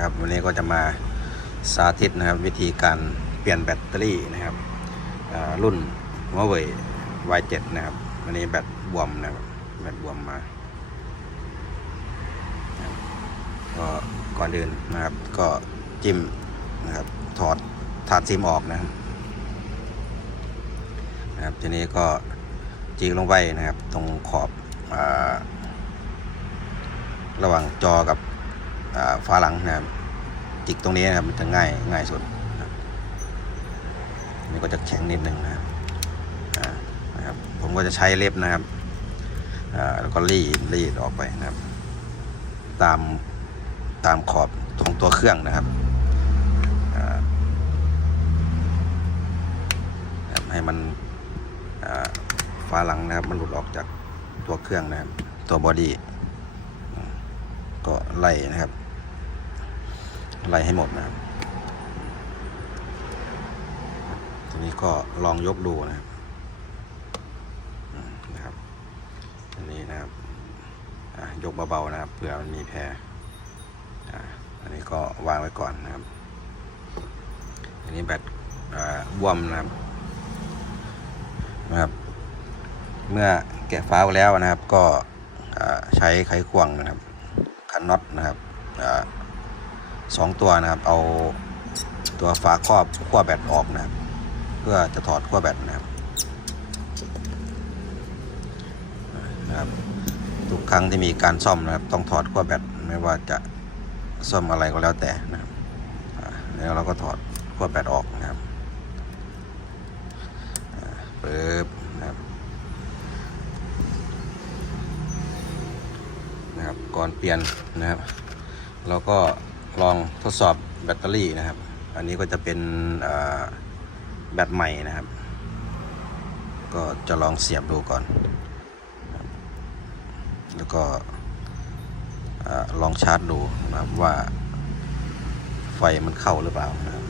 นะครับ วันนี้ก็จะมาสาธิตนะครับ วิธีการเปลี่ยนแบตเตอรี่นะครับรุ่น Huawei Y7 นะครับ วันนี้แบตบวมนะครับแบตบวมมาก็ก่อนอื่นนะครับ ก็จิ้มนะครับถอดถาดซิมออกนะครับนะครับทีนี้ก็จีลงไปนะครับ ตรงขอบอระหว่างจอกับ ฝาหลังนะครับจิกตรงนี้นะครับมันจะง่ายง่ายสุดนี่ก็จะแข็งนิดนึงนะครับอ่านะครับ ผมก็จะใช้เล็บนะครับแล้วก็รีดรีดออกไปนะครับ ตามตามขอบของตัวเครื่องนะครับให้มันฝาหลังนะครับ มันหลุดออกจากตัวเครื่องนะครับ ตัวบอดี้ก็ไล่นะครับ อะไล่ให้หมดนะครับ ทีนี้ก็ลองยกดูนะครับนะครับ อันนี้นะครับยกเบาๆนะครับเผื่อมันมีแพร์อันนี้ก็วางไว้ก่อนนะครับ อันนี้แบตอ่าบวมนะครับนะครับ เมื่อแกะฟ้าวแล้วนะครับ ก็ใช้ไขควงนะครับ ขันน็อตนะครับ อ่าสองตัวนะครับ เอาตัวฝาครอบขั้วแบตออกนะครับ เพื่อจะถอดขั้วแบตนะครับนะครับ ทุกครั้งที่มีการซ่อมนะครับ ต้องถอดขั้วแบตไม่ว่าจะซ่อมอะไรก็แล้วแต่นะครับแล้วเราก็ถอดขั้วแบตออกนะครับปึ๊บนะครับนะครับ ก่อนเปลี่ยนนะครับ เราก็ ลองทดสอบแบตเตอรี่นะครับ อันนี้ก็จะเป็นแบตใหม่นะครับ ก็จะลองเสียบดูก่อน แล้วก็ลองชาร์จดูนะครับว่าไฟมันเข้าหรือเปล่านะครับ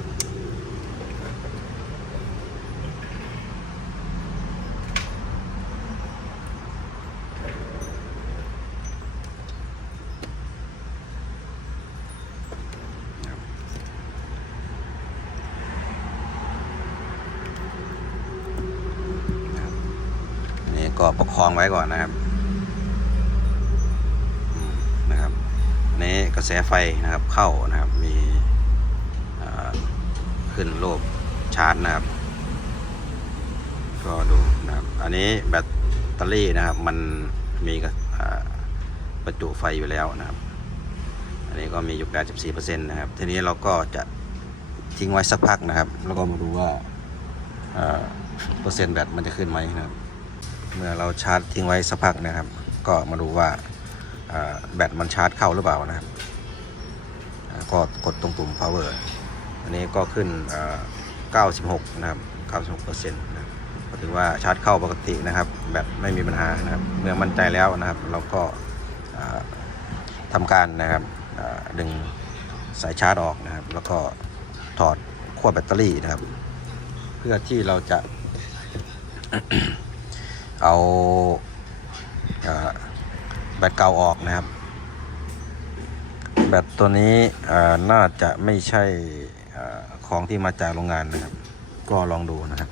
อันนี้ ก็ประคองไว้ก่อนนะครับนะครับอันนี้กระแสไฟนะครับเข้านะครับมีขึ้นรูปชาร์จนะครับ ก็ดูนะครับอันนี้แบตเตอรี่นะครับมันมีกระอ่าประจุไฟอยู่แล้วนะครับ อันนี้ก็มีอยู่ 84%นะครับ ทีนี้เราก็จะทิ้งไว้สักพักนะครับ แล้วก็มาดูว่าเปอร์เซ็นต์แบตมันจะขึ้นไหมนะครับ เมื่อเราชาร์จทิ้งไว้สักพักนะครับ ก็มาดูว่าแบตมันชาร์จเข้าหรือเปล่านะครับ ก็กดตรงปุ่ม power อันนี้ก็ขึ้น 96 นะครับ 96เปอร์เซ็นต์นะครับก็ถือว่าชาร์จเข้าปกตินะครับ แบตไม่มีปัญหานะครับ เมื่อมั่นใจแล้วนะครับ เราก็อ่าทำการนะครับดึงสายชาร์จออกนะครับ แล้วก็ถอดขั้วแบตเตอรี่นะครับ เพื่อที่เราจะ เอาแบตเก่าออกนะครับ แบตตัวนี้น่าจะไม่ใช่ของที่มาจากโรงงานนะครับ ก็ลองดูนะครับ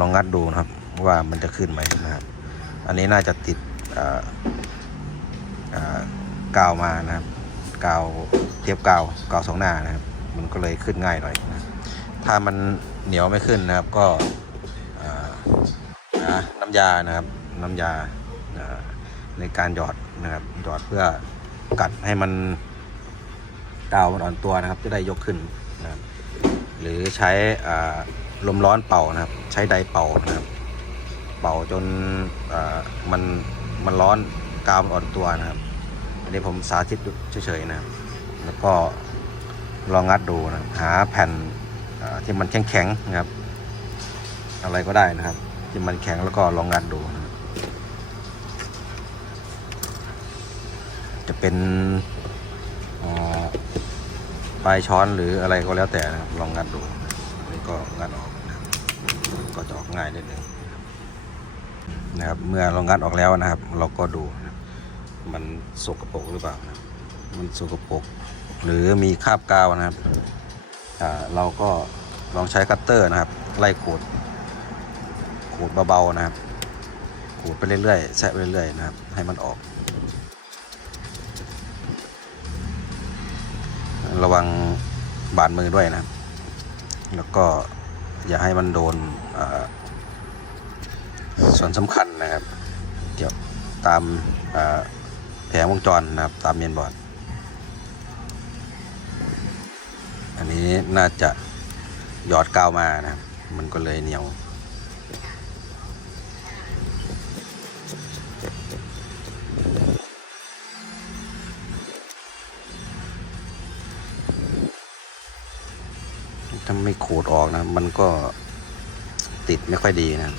ลองงัดดูนะครับว่ามันจะขึ้นไหมนะครับ อันนี้น่าจะติดกาวมานะครับกาวเทียบกาวกาวสองหน้านะครับ มันก็เลยขึ้นง่ายหน่อยนะถ้ามันเหนียวไม่ขึ้นนะครับก็อ่อ น้ำยานะครับ น้ำยาในการหยอดนะครับหยอดเพื่อกัดให้มันกาวมันอ่อนตัวนะครับ จะได้ยกขึ้นนะครับหรือใช้ลมร้อนเป่านะครับ ใช้ไดเป่านะครับ เป่าจนมันมันร้อนกาวมันอ่อนตัวนะครับ อันนี้ผมสาธิตเฉยๆนะครับ แล้วก็ลองงัดดูนะหาแผ่นที่มันแข็งๆนะครับ อะไรก็ได้นะครับ ที่มันแข็งแล้วก็ลองงัดดู จะเป็นปลายช้อนหรืออะไรก็แล้วแต่นะครับลองงัดดูอันนี้ก็งัดออกนะก็จะออกง่ายนิดนึงนะครับเมื่อเรางัดออกแล้วนะครับ เราก็ดูมันสกปรกหรือเปล่านะมันสกปรกหรือมีคราบกาวนะครับเราก็ลองใช้คัตเตอร์นะครับ ไล่ขูด ขูดเบาๆนะครับ ขูดไปเรื่อยๆแซะไปเรื่อยๆนะครับ ให้มันออก ระวังบาดมือด้วยนะครับ แล้วก็อย่าให้มันโดนส่วนสำคัญนะครับ เกี่ยวตามแผงวงจรนะครับ ตามเมนบอร์ด อันนี้น่าจะหยอดกาวมานะครับ มันก็เลยเหนียว ไม่ขูดออกนะ มันก็ติดไม่ค่อยดีนะ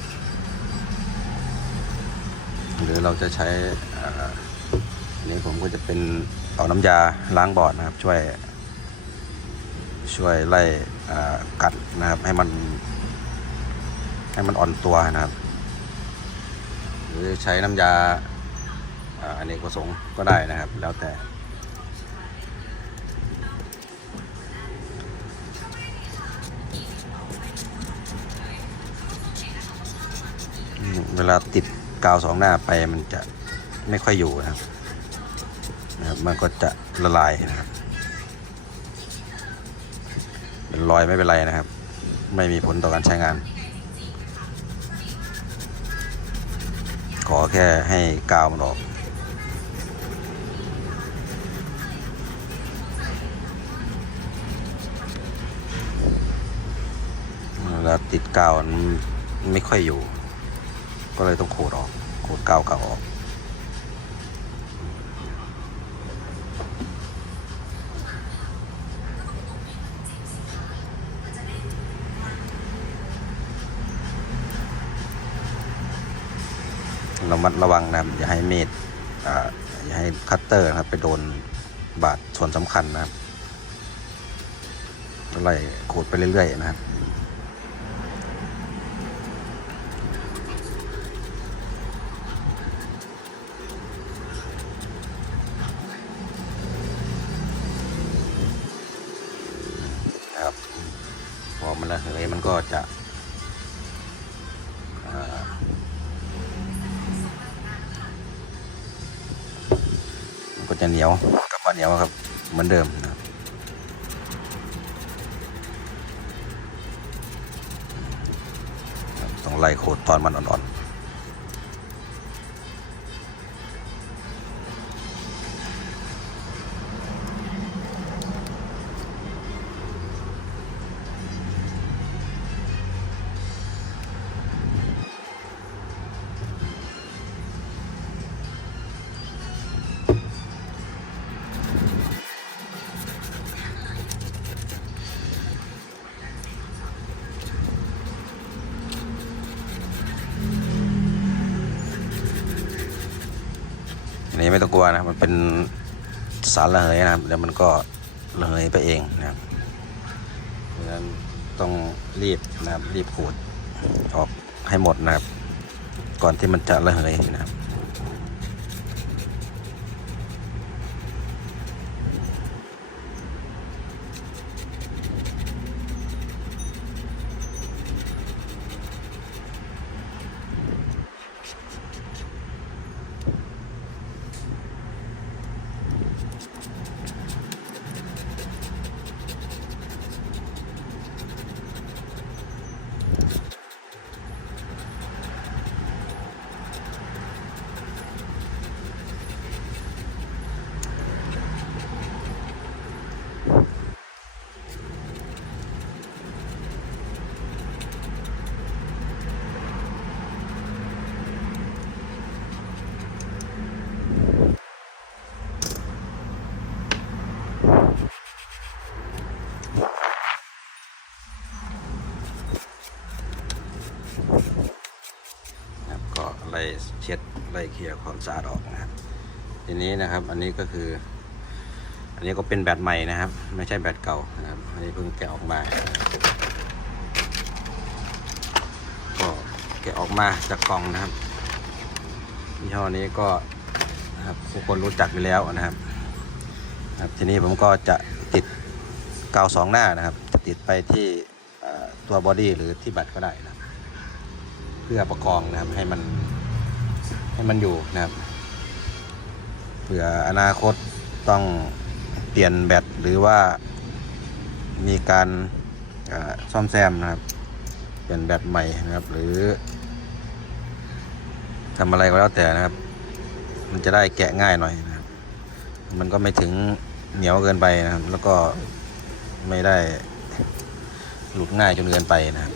หรือเราจะใช้นนี้ผมก็จะเป็นเอาน้ำยาล้างบอร์ดนะครับ ช่วย ช่วยไล่กัดนะครับ ให้มัน ให้มันอ่อนตัวนะครับ หรือใช้น้ำยาอ่าอเนกประสงค์ก็ได้นะครับ แล้วแต่ เวลาติดกาวสองหน้าไปมันจะไม่ค่อยอยู่นะครับนะครับ มันก็จะละลายนะครับเป็นรอยไม่เป็นไรนะครับ ไม่มีผลต่อการใช้งาน ขอแค่ให้กาวมันออกเวลาติดกาวมันไม่ค่อยอยู่ ก็เลยต้องขูดออกขูดกาวเก่าออก ระมัดระวังนะครับอย่าให้มีดออย่าให้คัตเตอร์นะครับไปโดนบาดส่วนสำคัญนะครับไล่ขูดไปเรื่อยๆนะครับ ก็จะก็จะเหนียวกลับมาเหนียวครับ เหมือนเดิมนะต้องไล่โคดตอนมันอ่อนๆ ไม่ต้องกลัวนะมันเป็นสารระเหยนะครับเดี๋ยวมันก็ระเหยไปเองนะครับเพราะฉะนั้นต้องรีบนะครับรีบขูดออกให้หมดนะครับ ก่อนที่มันจะระเหยนะครับก็ไล่เช็ดไล่เคลียร์ความสะอาดออกนะครับ ทีนี้นะครับ อันนี้ก็คือ อันนี้ก็เป็นแบตใหม่นะครับ ไม่ใช่แบตเก่านะครับ อันนี้เพิ่งแกะออกมาก็แกะออกมาจากกล่องนะครับยี่ห้อนี้ก็นะครับทุกคนรู้จักอยู่แล้วนะครับครับทีนี้ผมก็จะติดกาวสองหน้านะครับ จะติดไปที่ตัวบอดี้หรือที่บัตรก็ได้นะ เพื่อประคองนะครับให้มัน ให้มันอยู่นะครับเผื่ออนาคตต้องเปลี่ยนแบตหรือว่ามีการซ่อมแซมนะครับ เปลี่ยนแบตใหม่นะครับ หรือทำอะไรก็แล้วแต่นะครับ มันจะได้แกะง่ายหน่อยนะครับ มันก็ไม่ถึงเหนียวเกินไปนะครับ แล้วก็ไม่ได้หลุดง่ายจนเกินไปนะครับ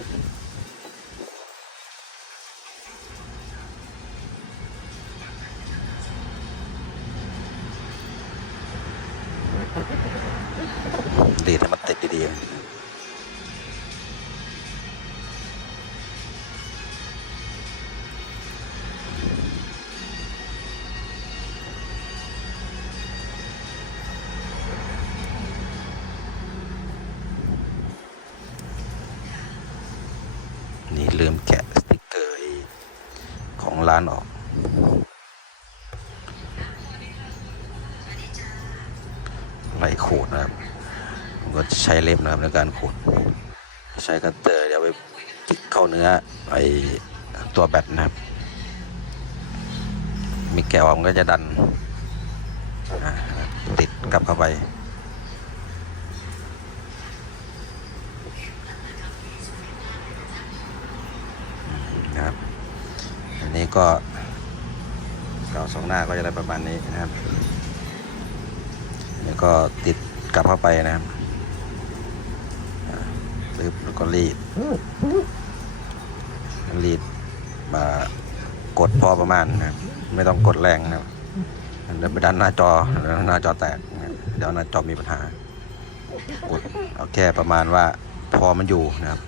ดีดให้มันติดดีๆนี่ลืมแกะสติกเกอร์ของร้านออก ใช้เล็บนะครับในการขูดใช้คัตเตอร์เดี๋ยวไปจิกเข้าเนื้อไอตัวแบตนะครับ มีแกะออมันก็จะดันติดกลับเข้าไปนะครับ อันนี้ก็เกาสองหน้าก็จะได้ประมาณนี้นะครับ แล้วก็ติดกลับเข้าไปนะครับ ปึ๊บแล้วก็รีดรีดมากดพอประมาณนะไม่ต้องกดแรงนะครับเดี๋ยวไปดันหน้าจอหน้าจอแตกเดี๋ยวหน้าจอมีปัญหากดเอาแค่ประมาณว่าพอมันอยู่นะครับ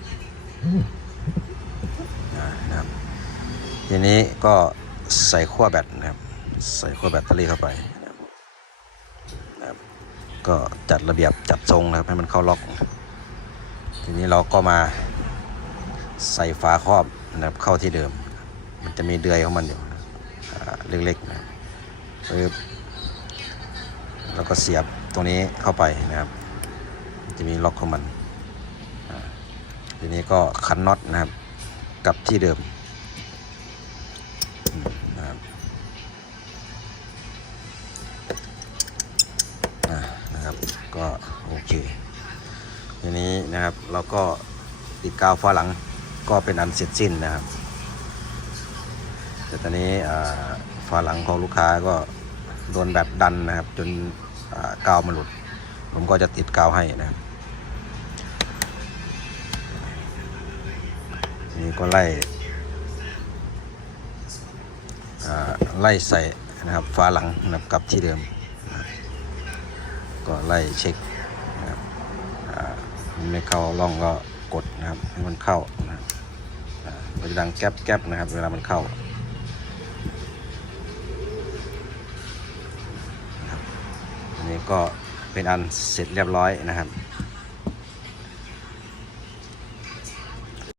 นะครับ ทีนี้ก็ใส่ขั้วแบตนะครับ ใส่ขั้วแบตเตอรี่เข้าไปนะครับนะครับก็จัดระเบียบจัดทรงนะครับให้มันเข้าล็อก ทีนี้เราก็มาใส่ฝาครอบนะครับเข้าที่เดิม มันจะมีเดือยของมันอยู่เล็กๆนะครับปึ๊บแล้วก็เสียบตรงนี้เข้าไปนะครับ จะมีล็อกของมันทีนี้ก็คันน็อตนะครับกับที่เดิมนะครับนะครับก็โอเค ทีนี้นะครับเราก็ติดกาวฝาหลังก็เป็นอันเสร็จสิ้นนะครับ แต่ตอนนี้ฝาหลังของลูกค้าก็โดนแบบดันนะครับ จนกาวมันหลุด ผมก็จะติดกาวให้นะครับนี้ก็ไล่ไล่ใส่นะครับฝาหลังนะครับกับที่เดิม ก็ไล่เช็คนะครับอ่ามัน ไม่เข้าร่องก็กดนะครับให้มันเข้านะครับอ่ามันจะดังแก๊บแก๊บนะครับ เวลามันเข้านะครับอันนี้ก็เป็นอันเสร็จเรียบร้อยนะครับ